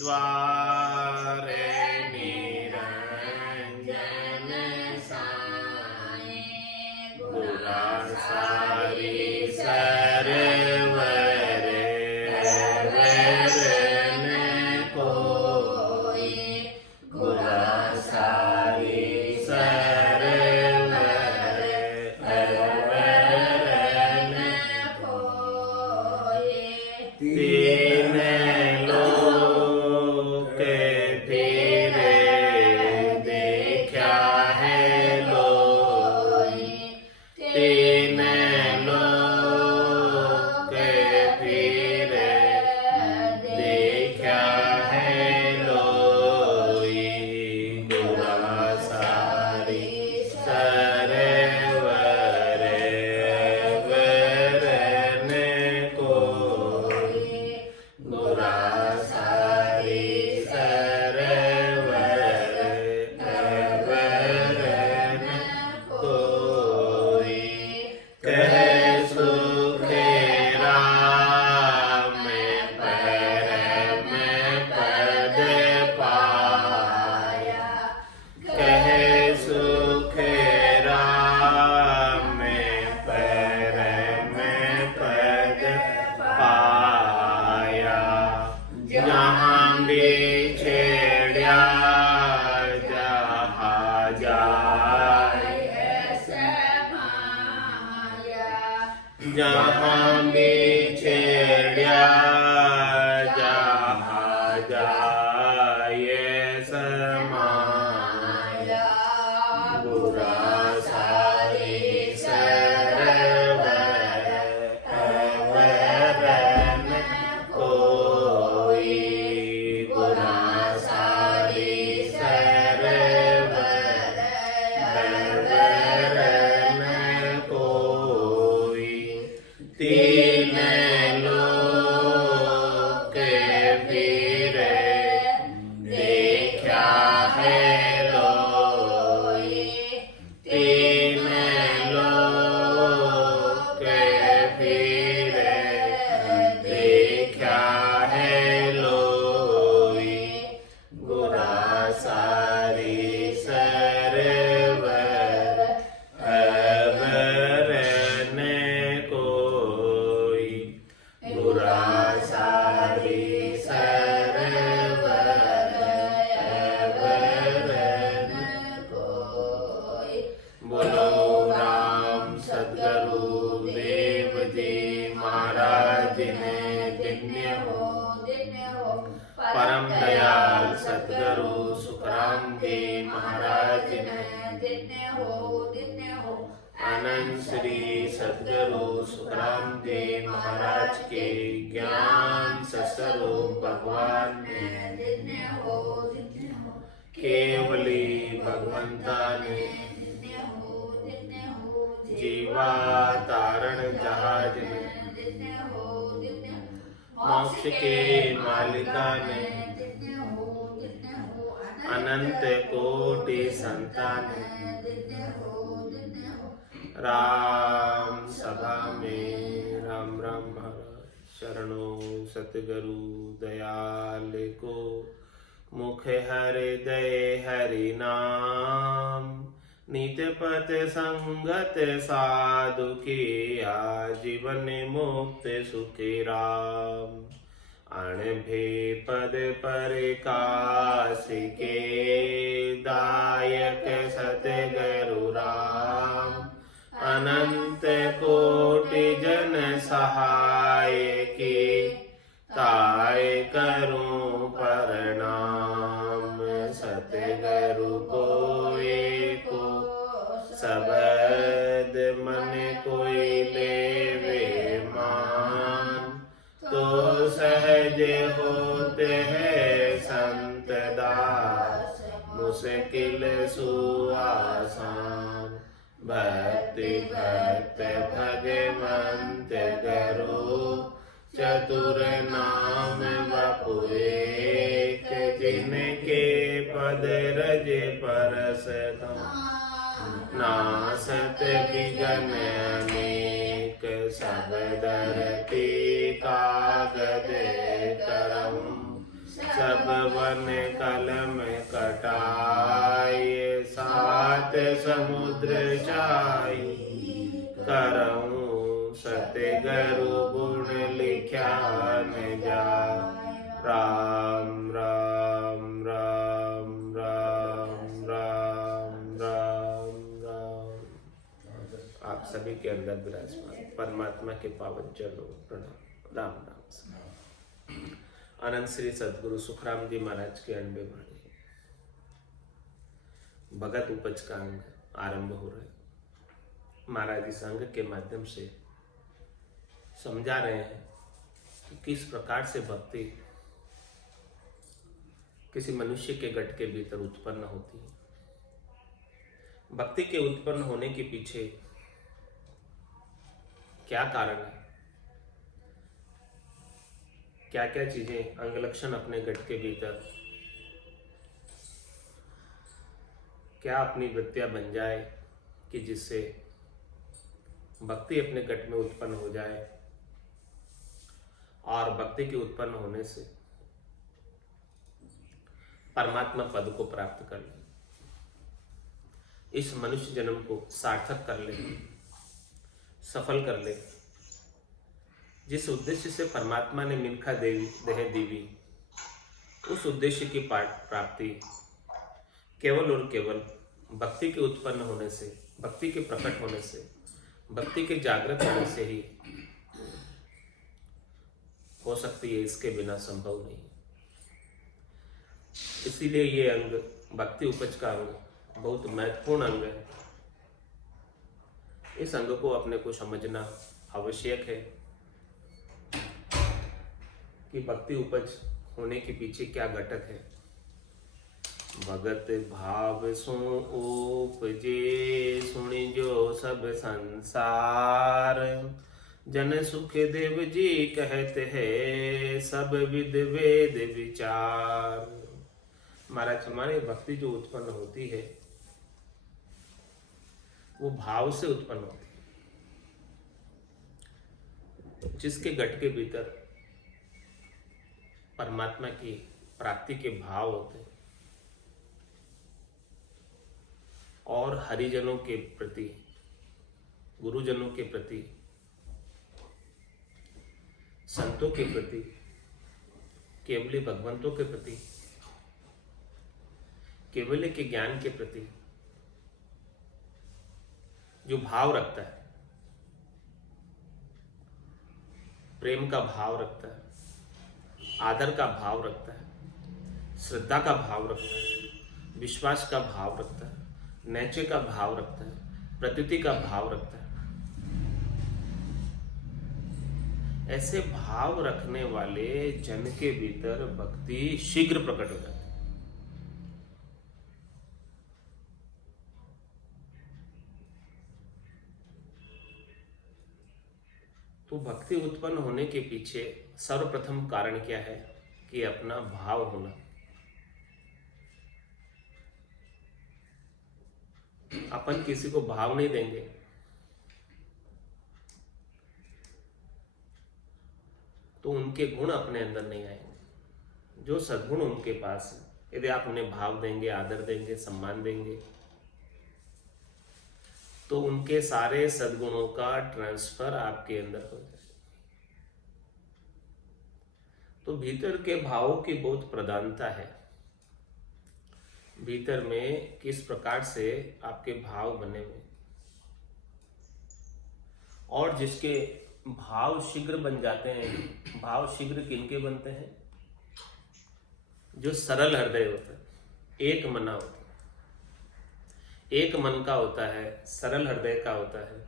द्वारे निरंजन साए गुरा सारी सरवर वरन कोई गुरा सारी सरवर वरन कोई तीन लोक फिरे देखा है लोई तीन लोक फिरे देखा है लोई गुरा सारी सरवर वरन कोई गुरा सारी सरवर वरन कोई कह सुख राम परम पद पाया कह सुख राम परम पद पाया जहाँ बिछड़िया जहाँ जाए जहाँ बिछड़िया जहाँ जाए समाया गुरा सारी सरवर वरन कोई गुरा सारी सरवर वरन कोई तीन लोक फिरे देखा है लोई तीन लोक फिरे देखा है लोई गुरा सारी सरवर वरन कोई गुरा सारी सरवर वरन कोई बोलो राम सद्गुरु देव जी महाराज ने दिव्य हो परम दयाल सद्गुरु सुखराम जी महाराज ने दिव्य हो आनंद श्री सद्गुरु सुखराम जी महाराज के ज्ञान स्वरूप भगवान ने दिव्य हो केवली भगवंता ने जीवा तारण जहाज में मोक्ष के मालिका ने अनंत कोटि संतान राम सभा में राम राम महाराज शरणों सतगुरु दयाल को मुख हृदय हरि नाम नित्य पथ संगत साधु की जीवन मुक्त सुखी राम अणभे पद प्रकाश के दायक सतगुरु राम अनंत कोटि जन सहाय की ताय करूं प्रणाम सतगुरु को एको शब्द मन कोई लेवे मान तो सहज होते हैं संत दास मुश्किल सुआसान भक्ति भक्त भगवंत गुरु चतुर नाम बपु एक जिनके पद रज परस नासत विघन अनेक सब धरती कागद करम सब वन कलम कटाए, सात समुद्र जाई, करऊं सतगुरु गुण लिख्या न जाय। राम राम राम राम राम राम राम। आप सभी के अंदर विराजमान परमात्मा के पावन चरणों में प्रणाम। राम राम। अनंत श्री सदगुरु सुखराम जी महाराज के अनबे वाणी भगत उपज का अंग आरंभ हो रहा है। महाराज इस अंग के माध्यम से समझा रहे हैं कि किस प्रकार से भक्ति किसी मनुष्य के गट के भीतर उत्पन्न होती है। भक्ति के उत्पन्न होने के पीछे क्या कारण है, क्या क्या चीजें अंग लक्षण अपने गट के भीतर क्या अपनी वृत्तियां बन जाए कि जिससे भक्ति अपने गट में उत्पन्न हो जाए और भक्ति के उत्पन्न होने से परमात्मा पद को प्राप्त कर ले, इस मनुष्य जन्म को सार्थक कर ले, सफल कर ले। जिस उद्देश्य से परमात्मा ने मिल्खा देह दीवी, उस उद्देश्य की प्राप्ति केवल और केवल भक्ति के उत्पन्न होने से, भक्ति के प्रकट होने से, भक्ति के जागृत होने से ही हो सकती है, इसके बिना संभव नहीं। इसीलिए ये अंग, भक्ति उपज का अंग, बहुत महत्वपूर्ण अंग है। इस अंग को अपने को समझना आवश्यक है कि भक्ति उपज होने के पीछे क्या घटक है। भगत भाव सो उपजे, सुनि जो सब संसार, जन सुख देव जी कहते हैं, सब विद वेद विचार। महाराज हमारी भक्ति जो उत्पन्न होती है वो भाव से उत्पन्न होती है। जिसके घट के भीतर परमात्मा की प्राप्ति के भाव होते हैं और हरिजनों के प्रति, गुरुजनों के प्रति, संतों के प्रति, केवली भगवंतों के प्रति, केवल्य के ज्ञान के प्रति जो भाव रखता है, प्रेम का भाव रखता है, आदर का भाव रखता है, श्रद्धा का भाव रखता है, विश्वास का भाव रखता है, नैचे का भाव रखता है, प्रतीति का भाव रखता है, ऐसे भाव रखने वाले जन के भीतर भक्ति शीघ्र प्रकट हो जाती है। तो भक्ति उत्पन्न होने के पीछे सर्वप्रथम कारण क्या है कि अपना भाव होना। अपन किसी को भाव नहीं देंगे तो उनके गुण अपने अंदर नहीं आएंगे। जो सद्गुण उनके पास है, यदि आप उन्हें भाव देंगे, आदर देंगे, सम्मान देंगे, तो उनके सारे सद्गुणों का ट्रांसफर आपके अंदर हो जाए। तो भीतर के भावों की बहुत प्रधानता है। भीतर में किस प्रकार से आपके भाव बने हुए, और जिसके भाव शीघ्र बन जाते हैं। भाव शीघ्र किनके बनते हैं? जो सरल हृदय होता है, एक मना होता है, एक मन का होता है, सरल हृदय का होता है,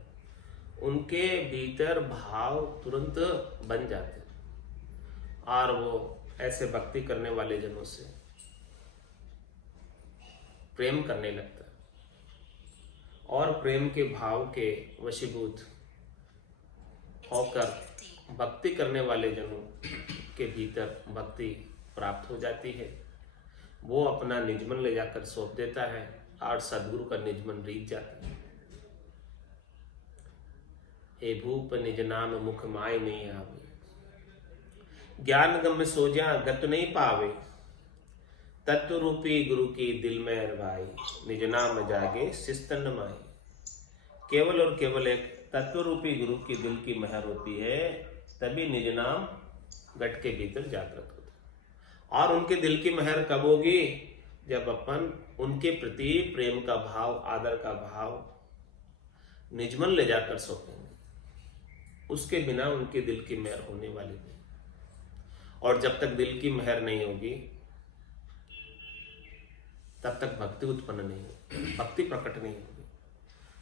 उनके भीतर भाव तुरंत बन जाते हैं और वो ऐसे भक्ति करने वाले जनों से प्रेम करने लगता है और प्रेम के भाव के वशीभूत होकर भक्ति करने वाले जनों के भीतर भक्ति प्राप्त हो जाती है। वो अपना निजमन ले जाकर सौंप देता है और सदगुरु का निजमन रीत जाता है। हे भूप निज नाम मुख माय नहीं आवे, ज्ञान गम में सो जा गत नहीं पावे, तत्व रूपी गुरु की दिल में भाई, निज नाम जागे शिस्तन माही। केवल और केवल एक तत्व रूपी गुरु की दिल की महर होती है, तभी निज नाम घट के भीतर जागृत होता है। और उनके दिल की महर कब होगी? जब अपन उनके प्रति प्रेम का भाव, आदर का भाव निजमन ले जाकर सौंपेंगे। उसके बिना उनके दिल की महर होने वाली नहीं। और जब तक दिल की महर नहीं होगी तब तक भक्ति उत्पन्न नहीं होगी, भक्ति प्रकट नहीं होगी।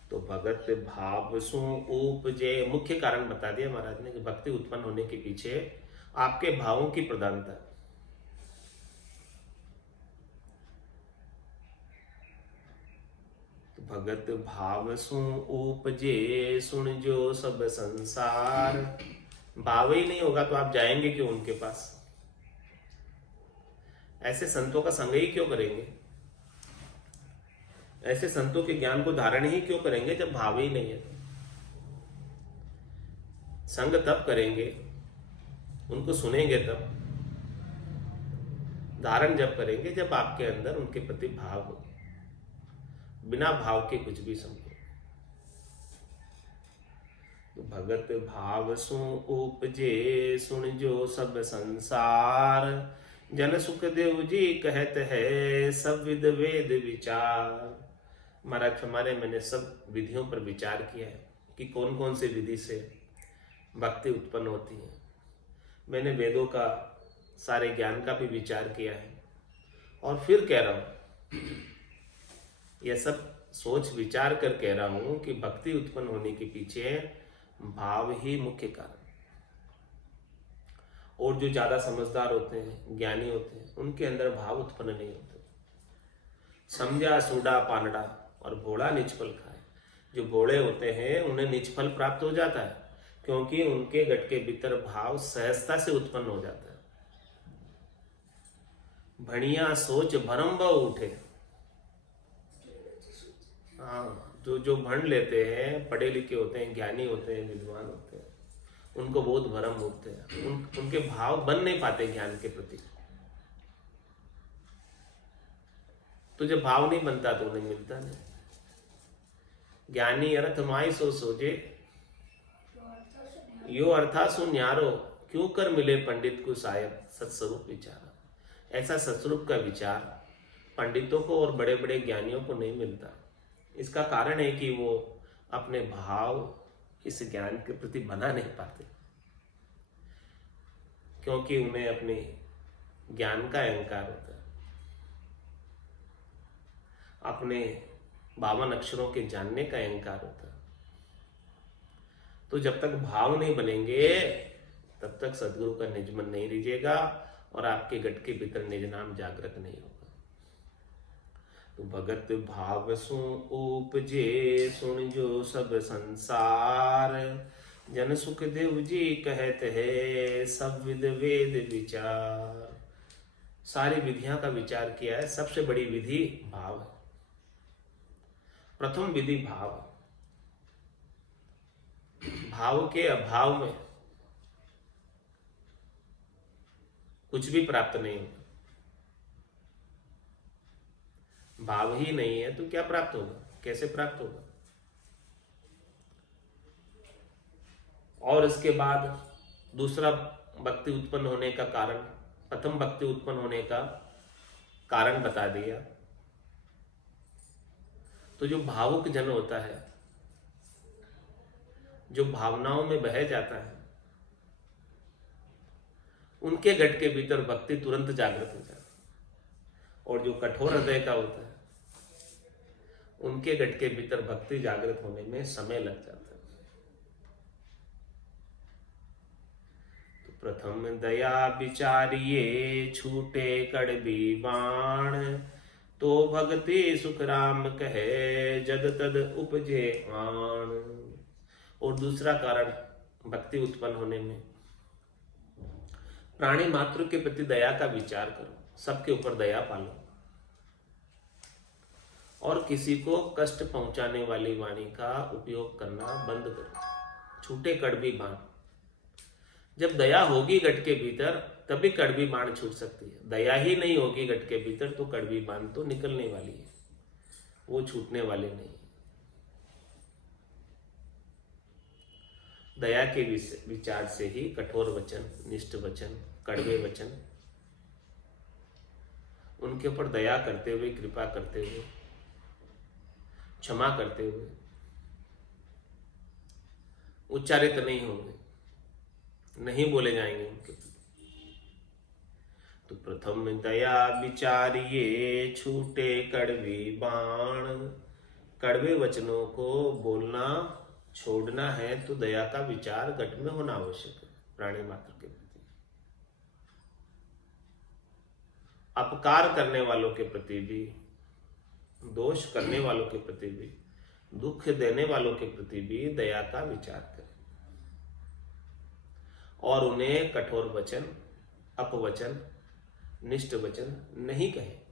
तो भगत भाव सु उपजे, मुख्य कारण बता दिया महाराज ने कि भक्ति उत्पन्न होने के पीछे आपके भावों की प्रधानता। तो भगत भाव सु उपजे, सुन जो सब संसार। भाव ही नहीं होगा तो आप जाएंगे क्यों उनके पास? ऐसे संतों का संग ही क्यों करेंगे? ऐसे संतों के ज्ञान को धारण ही क्यों करेंगे जब भाव ही नहीं है? संग तब करेंगे, उनको सुनेंगे तब, धारण जब करेंगे जब आपके अंदर उनके प्रति भाव हो। बिना भाव के कुछ भी संभव। तो भगत भाव सु उपजे, सुन जो सब संसार। जन सुखदेव जी कहते हैं, सब विद वेद विचार। महाराज हमारे मैंने सब विधियों पर विचार किया है कि कौन कौन से विधि से भक्ति उत्पन्न होती है। मैंने वेदों का, सारे ज्ञान का भी विचार किया है। और फिर कह रहा हूं, यह सब सोच विचार कर कह रहा हूं कि भक्ति उत्पन्न होने के पीछे भाव ही मुख्य कारण। और जो ज्यादा समझदार होते हैं, ज्ञानी होते हैं, उनके अंदर भाव उत्पन्न नहीं होते। समझा सूडा पानडा और भोला निष्फल खाए। जो भोले होते हैं उन्हें निष्फल प्राप्त हो जाता है, क्योंकि उनके घट के भीतर भाव सहजता से उत्पन्न हो जाता है। भणिया सोच भरम ब उठे। हाँ, जो भण लेते हैं, पढ़े लिखे होते हैं, ज्ञानी होते हैं, विद्वान होते हैं, उनको बहुत भरम उठते हैं। उनके भाव बन नहीं पाते ज्ञान के प्रति। तो जब भाव नहीं बनता तो उन्हें मिलता नहीं। ज्ञानी अर्थ माई सो सोजे, यो अर्था सु न्यारो। क्यों कर मिले पंडित को शायद सत्स्वरूप विचार। ऐसा सत्स्वरूप का विचार पंडितों को और बड़े बड़े ज्ञानियों को नहीं मिलता। इसका कारण है कि वो अपने भाव इस ज्ञान के प्रति बना नहीं पाते, क्योंकि उन्हें अपने ज्ञान का अहंकार होता है, अपने 52 अक्षरों के जानने का अहंकार होता है। तो जब तक भाव नहीं बनेंगे तब तक सदगुरु का निजमन नहीं रीजेगा और आपके गट के भीतर निज नाम जागृत नहीं होगा। तो भगत भाव सु उपजे, सुन जो सब संसार। जन सुखदेव जी कहते हैं, सब विद वेद विचार। सारी विधियां का विचार किया है। सबसे बड़ी विधि भाव है। प्रथम विधि भाव। भाव के अभाव में कुछ भी प्राप्त नहीं होगा। भाव ही नहीं है तो क्या प्राप्त होगा, कैसे प्राप्त होगा? और इसके बाद दूसरा भक्ति उत्पन्न होने का कारण, प्रथम भक्ति उत्पन्न होने का कारण बता दिया। तो जो भावुक जन होता है, जो भावनाओं में बह जाता है, उनके घट के भीतर भक्ति तुरंत जागृत हो जाती है। और जो कठोर हृदय का होता है, उनके घट के भीतर भक्ति जागृत होने में समय लग जाता है। तो प्रथम दया विचारिये, छूटे कड़वी बाण। तो भक्ति सुख राम कहे, जग तद उपजे आण। और दूसरा कारण भक्ति उत्पन्न होने में, प्राणी मात्र के प्रति दया का विचार करो, सबके ऊपर दया पालो और किसी को कष्ट पहुंचाने वाली वाणी का उपयोग करना बंद करो। छूटे कड़वी बाण। जब दया होगी घट के भीतर तभी कड़वी बाण छूट सकती है। दया ही नहीं होगी घट के भीतर तो कड़वी बाण तो निकलने वाली है, वो छूटने वाले नहीं। दया के विचार से ही कठोर वचन, निष्ठ वचन, कड़वे वचन, उनके ऊपर दया करते हुए, कृपा करते हुए, क्षमा करते हुए उच्चारित नहीं होंगे, नहीं बोले जाएंगे उनके। तो प्रथम दया विचारिए छूटे कड़वी बाण। कड़वे वचनों को बोलना छोड़ना है तो दया का विचार घट में होना आवश्यक है प्राणी मात्र के प्रति। अपकार करने वालों के प्रति भी, दोष करने वालों के प्रति भी, दुख देने वालों के प्रति भी दया का विचार करें और उन्हें कठोर वचन, अपवचन, निष्ठ वचन नहीं कहे।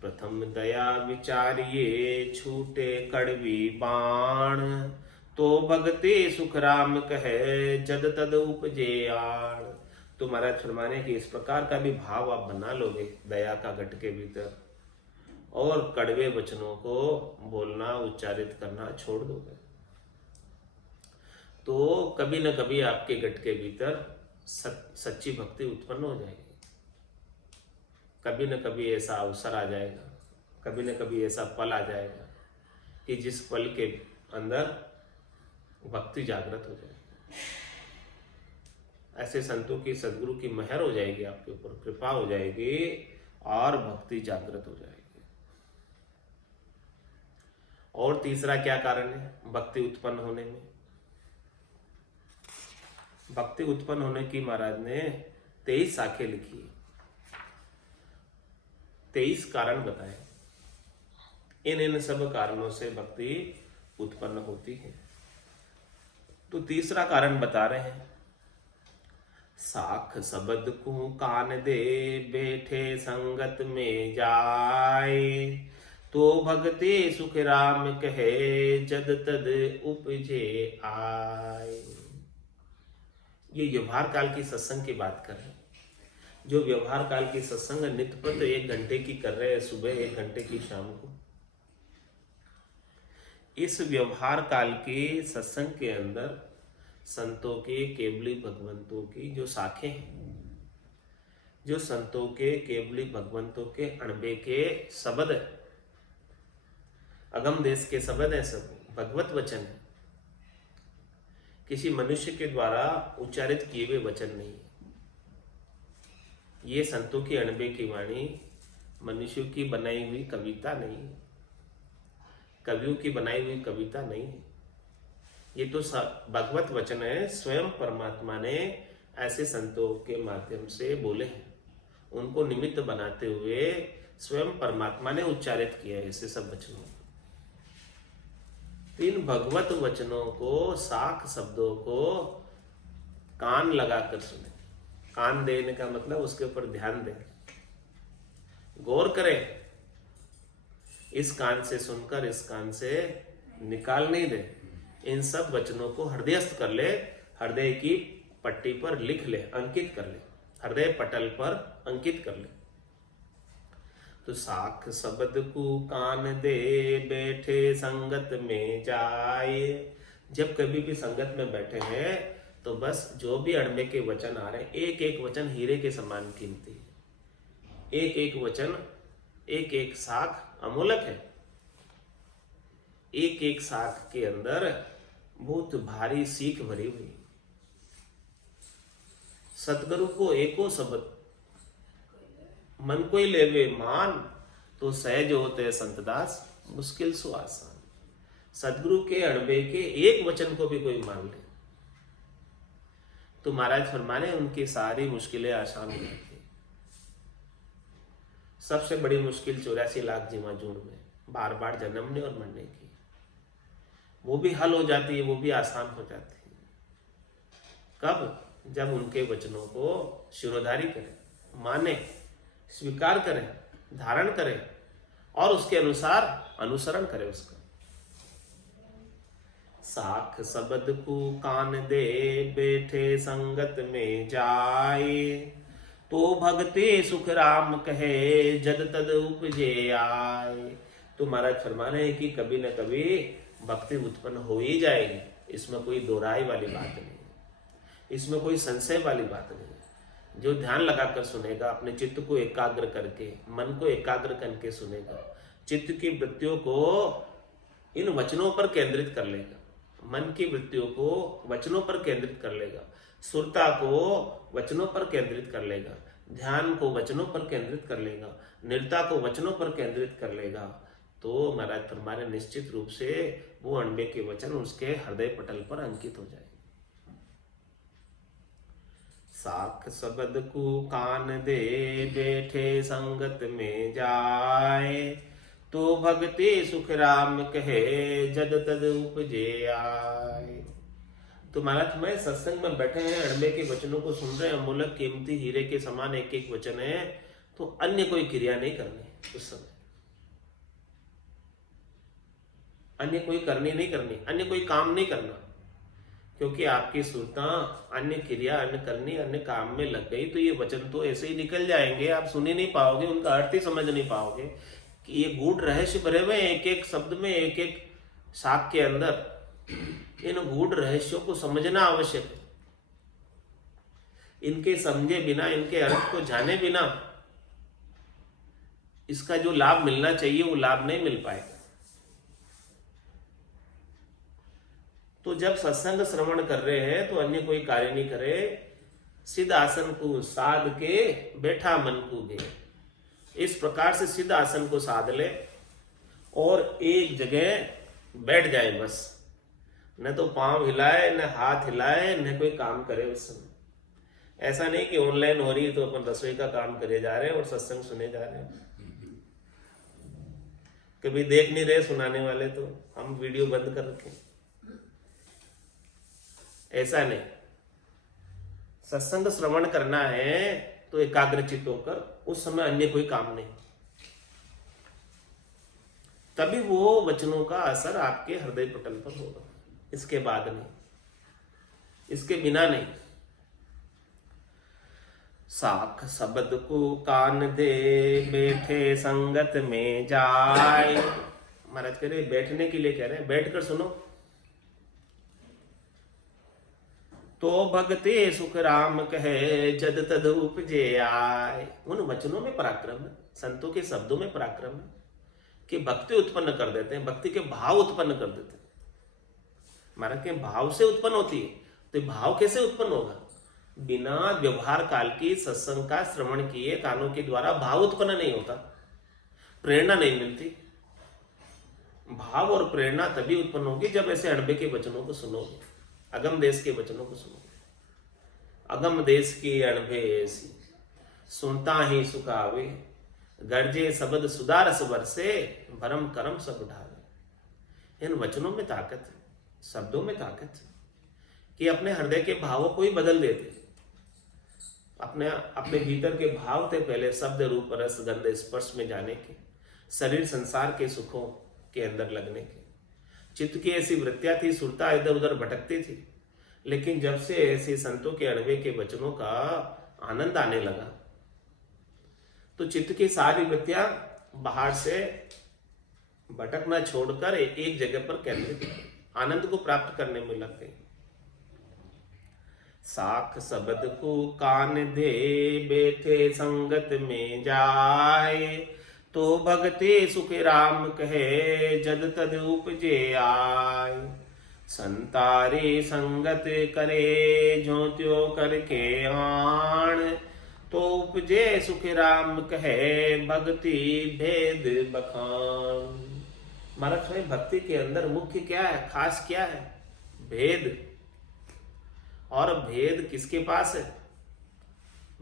प्रथम दया विचारिए छूटे कड़वी बाण, तो भगते सुख राम कहे जद तद उपजे आड़। तो महाराज फरमाने कि इस प्रकार का भी भाव आप बना लोगे दया का घट के भीतर और कड़वे वचनों को बोलना, उच्चारित करना छोड़ दोगे तो कभी न कभी आपके घट के भीतर सच्ची भक्ति उत्पन्न हो जाएगी। कभी न कभी ऐसा अवसर आ जाएगा, कभी न कभी ऐसा पल आ जाएगा कि जिस पल के अंदर भक्ति जागृत हो जाएगी। ऐसे संतों की, सदगुरु की मेहर हो जाएगी आपके ऊपर, कृपा हो जाएगी और भक्ति जागृत हो जाएगी। और तीसरा क्या कारण है भक्ति उत्पन्न होने में? भक्ति उत्पन्न होने की महाराज ने 23 शाखें लिखी है, 23 कारण बताए। इन सब कारणों से भक्ति उत्पन्न होती है। तो तीसरा कारण बता रहे हैं, साख शब्द को कान दे बैठे संगत में जाए, तो भगते सुख राम कहे जद तद उपजे आए। ये व्यवहार काल की सत्संग की बात कर रहे हैं। जो व्यवहार काल की सत्संग नित्य प्रति 1 घंटे की कर रहे हैं, सुबह 1 घंटे की शाम को, इस व्यवहार काल के सत्संग के अंदर संतों के, केवली भगवंतों की जो शाखें हैं, जो संतों के, केवली भगवंतों के अणबे के शब्द है, अगम देश के शब्द है, सब भगवत वचन है, किसी मनुष्य के द्वारा उच्चारित किए हुए वचन नहीं है। ये संतों की अणबे की वाणी मनुष्यों की बनाई हुई कविता नहीं है, कवियों की बनाई हुई कविता नहीं है। ये तो भगवत वचन है, स्वयं परमात्मा ने ऐसे संतों के माध्यम से बोले हैं, उनको निमित्त बनाते हुए स्वयं परमात्मा ने उच्चारित किया है ऐसे सब वचनों को। इन भगवत वचनों को, साख शब्दों को कान लगाकर सुने। कान देने का मतलब उसके ऊपर ध्यान दें, गौर करें। इस कान से सुनकर इस कान से निकाल नहीं दे। इन सब वचनों को हृदयस्थ कर ले, हृदय की पट्टी पर लिख ले, अंकित कर ले, हृदय पटल पर अंकित कर ले। तो साख शब्द को कान दे बैठे संगत में जाए। जब कभी भी संगत में बैठे हैं तो बस जो भी अणबे के वचन आ रहे हैं, एक एक वचन हीरे के समान कीमती है। एक एक वचन, एक एक साख अमूलक है। एक एक साख के अंदर बहुत भारी सीख भरी हुई। सतगुरु को एको शब्द मन कोई लेवे मान, तो सहज होते संतदास मुश्किल सो आसान। सतगुरु के अणबे के एक वचन को भी कोई मान ले तो महाराज फरमाने उनकी सारी मुश्किलें आसान हो जाती। सबसे बड़ी मुश्किल 84 लाख जीवा जूड़ में बार बार जन्मने और मरने की, वो भी हल हो जाती है, वो भी आसान हो जाती है। कब? जब उनके वचनों को शिरोधारी करें, माने, स्वीकार करें, धारण करें और उसके अनुसार अनुसरण करें उसका। साख शब्द को कान दे, बैठे संगत में जाए। तो भगते सुख राम कहे, जद तद उपजे आए। तो महाराज फरमा रहे हैं कि कभी न कभी भक्ति उत्पन्न हो ही जाएगी, इसमें कोई दोहराई वाली बात नहीं, इसमें कोई संशय वाली बात नहीं। जो ध्यान लगाकर सुनेगा, अपने चित्त को एकाग्र करके, मन को एकाग्र करके सुनेगा, चित्त की वृत्तियों को इन वचनों पर केंद्रित कर लेगा, मन की वृत्तियों को वचनों पर केंद्रित कर लेगा, सुरता को वचनों पर केंद्रित कर लेगा, ध्यान को वचनों पर केंद्रित कर लेगा, निर्ता को वचनों पर केंद्रित कर लेगा, तो महाराज फरमाने निश्चित रूप से वो अणबे के वचन उसके हृदय पटल पर अंकित हो जाए। साख शब्द को कान दे, बैठे संगत में जाए। तो भगति सुख राम कहे, जद तद उपजे आए। तो महाराज मैं सत्संग में बैठे हैं, अणबे के वचनों को सुन रहे हैं, अमूल्य कीमती हीरे के समान एक एक वचन है, तो अन्य कोई क्रिया नहीं करनी उस समय, अन्य कोई करनी नहीं करनी, अन्य कोई काम नहीं करना, क्योंकि आपकी सुरता अन्य क्रिया, अन्य करनी, अन्य काम में लग गई तो ये वचन तो ऐसे ही निकल जाएंगे, आप सुन ही नहीं पाओगे, उनका अर्थ ही समझ नहीं पाओगे कि ये गूढ़ रहस्य भरे हुए एक एक शब्द में, एक एक शाख के अंदर। इन गूढ़ रहस्यों को समझना आवश्यक है। इनके समझे बिना, इनके अर्थ को जाने बिना इसका जो लाभ मिलना चाहिए वो लाभ नहीं मिल पाएगा। तो जब सत्संग श्रवण कर रहे हैं तो अन्य कोई कार्य नहीं करे, सिद्ध आसन को साध के बैठा मन को गे। इस प्रकार से सिद्ध आसन को साध ले और एक जगह बैठ जाए बस, न तो पांव हिलाए, न हाथ हिलाए, न कोई काम करे उस समय। ऐसा नहीं कि ऑनलाइन हो रही है तो अपन रसोई का काम करे जा रहे हैं और सत्संग सुने जा रहे हैं। कभी देख नहीं रहे सुनाने वाले तो हम वीडियो बंद कर रखें, ऐसा नहीं। सत्संग श्रवण करना है तो एकाग्रचित होकर, उस समय अन्य कोई काम नहीं, तभी वो वचनों का असर आपके हृदय पटल पर होगा, इसके बाद नहीं, इसके बिना नहीं। साख शब्द को कान दे, बैठे संगत में जाए। महाराज कह रहे बैठने के लिए कह रहे हैं, बैठकर सुनो। तो भगते सुख राम कहे, जद तद उपजे आए। उन वचनों में पराक्रम है, संतों के शब्दों में पराक्रम है कि भक्ति उत्पन्न कर देते हैं, भक्ति के भाव उत्पन्न कर देते हैं। महाराज के भाव से उत्पन्न होती है, तो भाव कैसे उत्पन्न होगा? बिना व्यवहार काल की सत्संग का श्रवण किए कानों के द्वारा भाव उत्पन्न नहीं होता, प्रेरणा नहीं मिलती। भाव और प्रेरणा तभी उत्पन्न होगी जब ऐसे अणबे के वचनों को सुनोगे, अगम देश के वचनों को सुनोगे। अगम देश की अणबे ऐसी, सुनता ही सुख आवे, गर्जे शब्द सुदारस बरसे, भरम करम सब उठावे। इन वचनों में ताकत है, शब्दों में ताकत है कि अपने हृदय के भावों को ही बदल देते। अपने भीतर के भाव थे पहले शब्द रूप रस गंध स्पर्श में जाने के, शरीर संसार के सुखों के अंदर लगने के। चित्त की ऐसी वृत्तियां थी, सुरता इधर उधर भटकती थी, लेकिन जब से ऐसे संतों के अणबे के वचनों का आनंद आने लगा तो चित्त की सारी वृत्तियां बाहर से भटकना छोड़कर एक जगह पर केंद्रित आनंद को प्राप्त करने में लग गई। साख शब्द को कान दे, बैठे संगत में जाए। तो भगते सुख राम कहे, जद तद उपजे आए। संतारे संगत करे, ज्यों त्यों करके आण। तो उपजे सुख राम कहे, भक्ति भेद बखान। महाराज भाई भक्ति के अंदर मुख्य क्या है, खास क्या है? भेद। और भेद किसके पास है?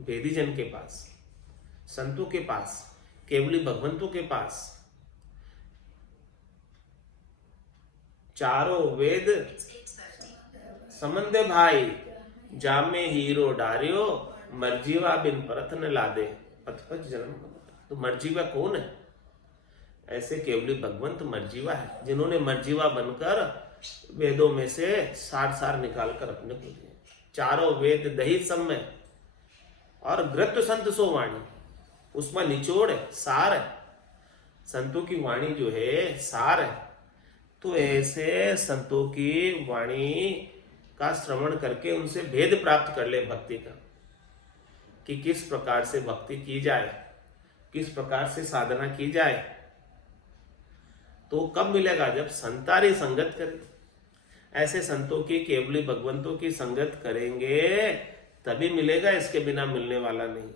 भेदी जन के पास, संतों के पास, केवली भगवंतों के पास। चारों वेद समंदे भाई, जामे हीरो डारियो, मर्जीवा बिन परत न लादे, पथ जन्म। तो मर्जीवा कौन है? ऐसे केवली भगवंत मर्जीवा है, जिन्होंने मर्जीवा बनकर वेदों में से सार सार निकाल कर अपने को दिए। चारों वेद दही सब में और ग्रत संत सो वाणी, उसमें निचोड़ है, सार है। संतों की वाणी जो है सार है। तो ऐसे संतों की वाणी का श्रवण करके उनसे भेद प्राप्त कर ले भक्ति का, कि किस प्रकार से भक्ति की जाए, किस प्रकार से साधना की जाए। तो कब मिलेगा? जब संतारी संगत करें। ऐसे संतों की, केवली भगवंतों की संगत करेंगे तभी मिलेगा, इसके बिना मिलने वाला नहीं।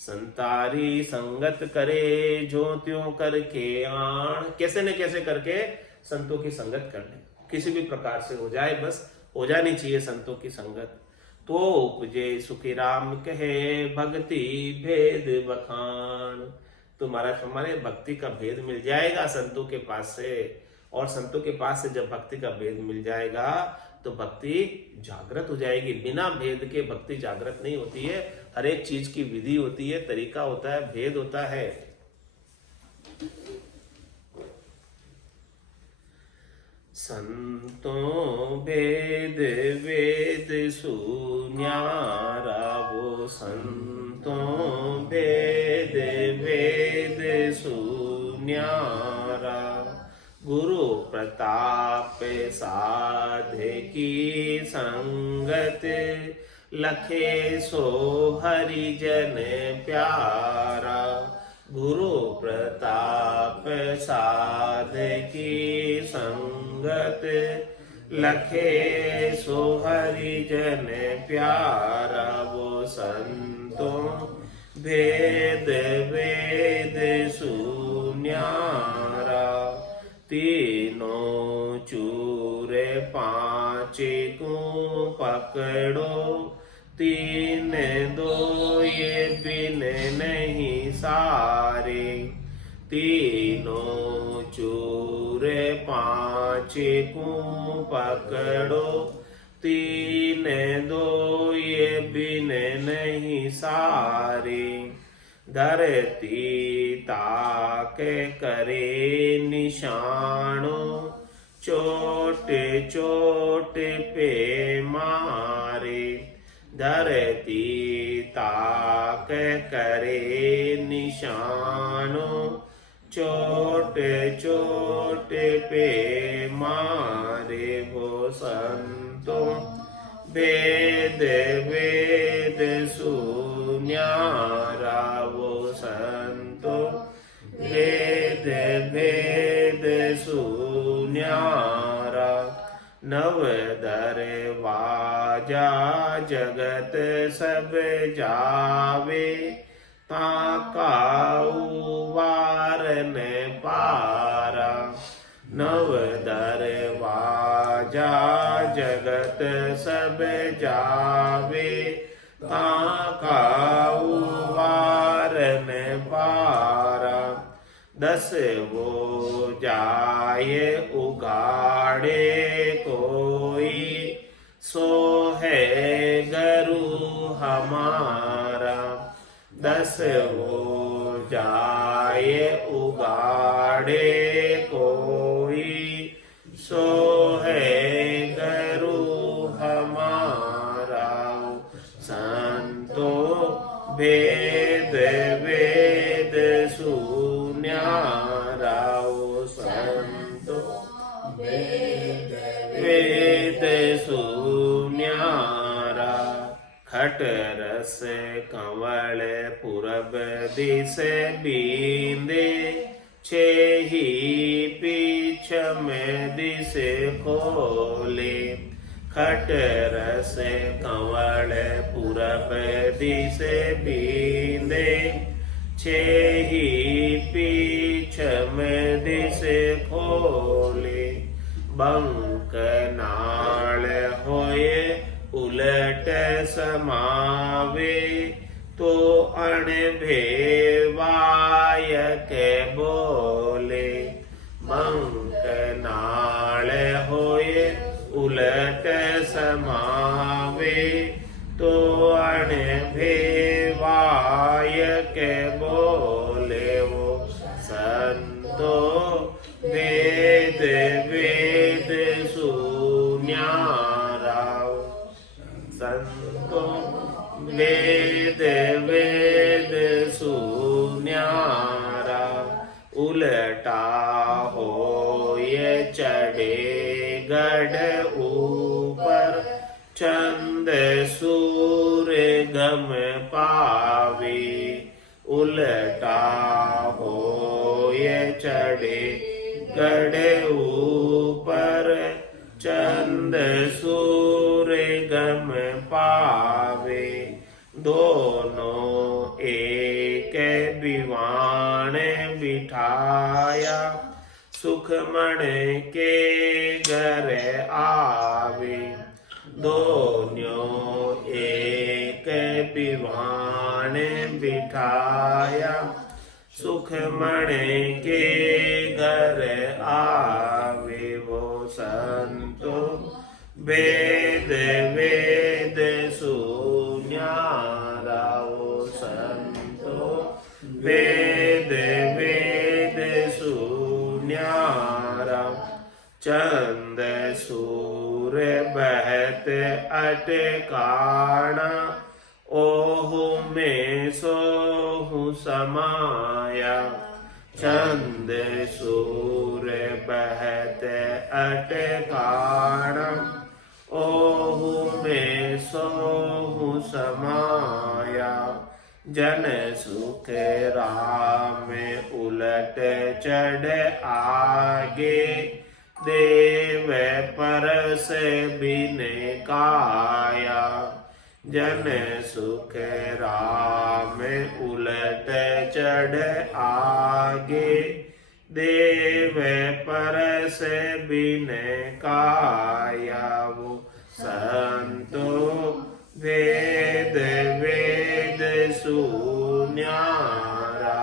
संतारी संगत करे जो त्यों करके आण, कैसे न कैसे करके संतों की संगत कर ले, किसी भी प्रकार से हो जाए, बस हो जानी चाहिए संतों की संगत। तो उपजे सुखी राम कहे भक्ति भेद बखान। तो महाराज हमारे भक्ति का भेद मिल जाएगा संतों के पास से, और संतों के पास से जब भक्ति का भेद मिल जाएगा तो भक्ति जागृत हो जाएगी। बिना भेद के भक्ति जागृत नहीं होती है। हर एक चीज की विधि होती है, तरीका होता है, भेद होता है। संतों भेद वेद सुन्यारा, वो संतों भेद वेद सुन्यारा। गुरु प्रताप साधे की संगत, लखे सो हरिजन प्यारा। गुरु प्रताप साध की संगत, लखे सो हरिजन प्यारा। वो संतों भेद वेद सुन्यारा। तीनों चूरे पांच को पकड़ो, तीन दो ये बिन नहीं सारे। तीनों चूरे पांच को पकड़ो, तीन दो ये बिन नहीं सारे। धरती ताक करे निशानो, चोट चोट पे मारे। धरती ताक करे निशानो, चोट चोट पे मारे। वो संतों वेद वेद सुन्यारा। वो संतों वेद वेद सुन्यारा। नव दरवाजा जगत सब जावे, ताकाऊ वार न पारा। नव दरवाजा जगत सब जावे, ताकाऊ वार न पारा। दस वो जाए उगाड़े कोई, सो है गुरु हमारा। दस वो जाए उगाड़े कोई, सो है गुरु हमारा। संतों भेद वेद सुन्यारा। संतों वेद वेद सुन्यारा। खट रस कंवल पूरब दिस बींदे, छेही पीछ में दिस खोले। खट रस कंवल पूरब दिस बींदे, छेही पीछ में दिस खोले। बंक नाल होए उलट समावे, तो अणभेवाय के बोले। बंक नाल होए उलट समावे, तो अणभेवाय के बोले। वो संतों वेद वेद सु गम पावे, उलटा हो ये चढ़े गढ़े ऊपर, चंद सूर्य गम पावे, दोनों एक विवाण बिठाया, सुखमण के घर आवे, दोनों एक विवाण बिठाया, सुखमण के घर आवे, वो संतो वेद वेद सुन्यारा, वो संतो वेद वेद सुन्यारा, चंद सूर्य बहत अटकाना, ओहु में सोहु समाया, चंद सूर्य बहत अटकाना, ओहु में सोहु समाया, जन सुख राम उलट चढ़ आगे, देव परस बिन काया, जन सुख राम उलट चढ़ आगे, देव परस बिन काया, वो संतो वेद वेद सुन्यारा,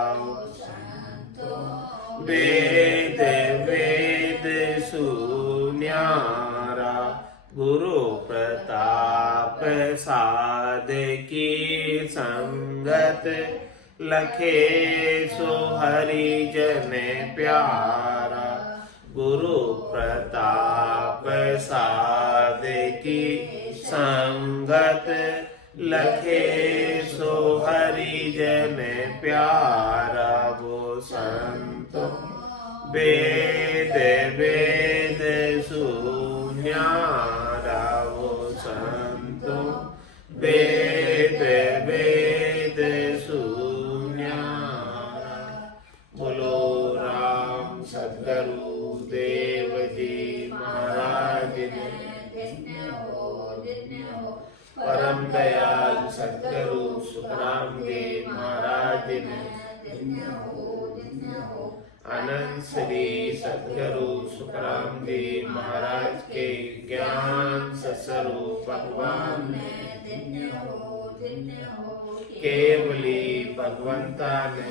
वेद वेद सुन्यारा, गुरु प्रताप साध की संगत, लखे सो हरि जन प्यारा, गुरु प्रताप साध की संगत, लखे सो हरि जन प्यारा, वो संतो वेद वेद सुन्यारा, वो संतो वेद वेद सुन्यारा। बोलो राम सद्गुरु देव जी महाराज ने, परम दयाल सद्गुरु सुखराम देव महाराज ने, अनंत श्री सद्गुरु सुखराम देव महाराज के ज्ञान सस्वरूप भगवान ने, केवली भगवंता ने,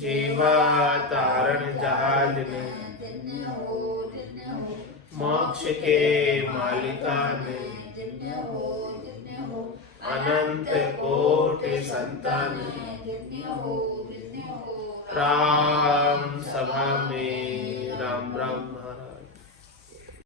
जीवा तारण जहाज ने, मोक्ष के मालिका ने, अनंत कोटि संतान, राम सभा में